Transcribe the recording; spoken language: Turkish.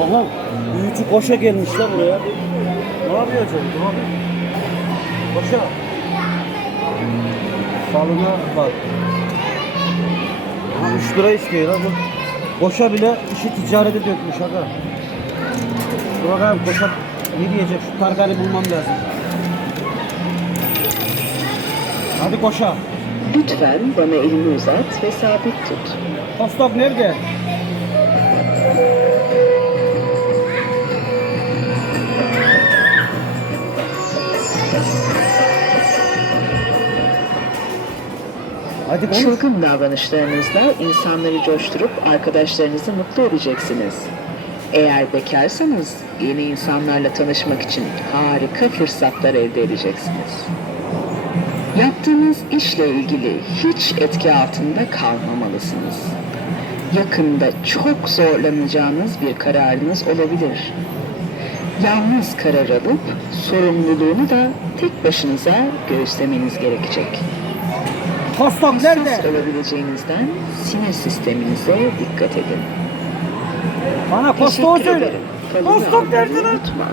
Aha. Büyücü koşa gelmişler buraya. Ne yapıyor acaba? Ne yapıyor? Koşa. Salına bak. Aha 3 lira istiyor lan bu. Koşa bile işi ticarete dökmüş aga. Dur bakalım koşa ne diyecek? Şu targarı bulmam lazım. Hadi koşa. Lütfen bana elini uzat ve sabit tut. Postop nerede? Hadi konuş. Çılgın davranışlarınızla insanları coşturup arkadaşlarınızı mutlu edeceksiniz. Eğer bekarsanız yeni insanlarla tanışmak için harika fırsatlar elde edeceksiniz. Yaptığınız işle ilgili hiç etki altında kalmamalısınız. Yakında çok zorlanacağınız bir kararınız olabilir. Yalnız karar alıp sorumluluğunu da tek başınıza göğüslemeniz gerekecek. Postop nerede? Hassas olabileceğinizden sinir sisteminize dikkat edin. Bana postop'u Teşekkür söyle. ederim. Kalın nerede lan? unutma.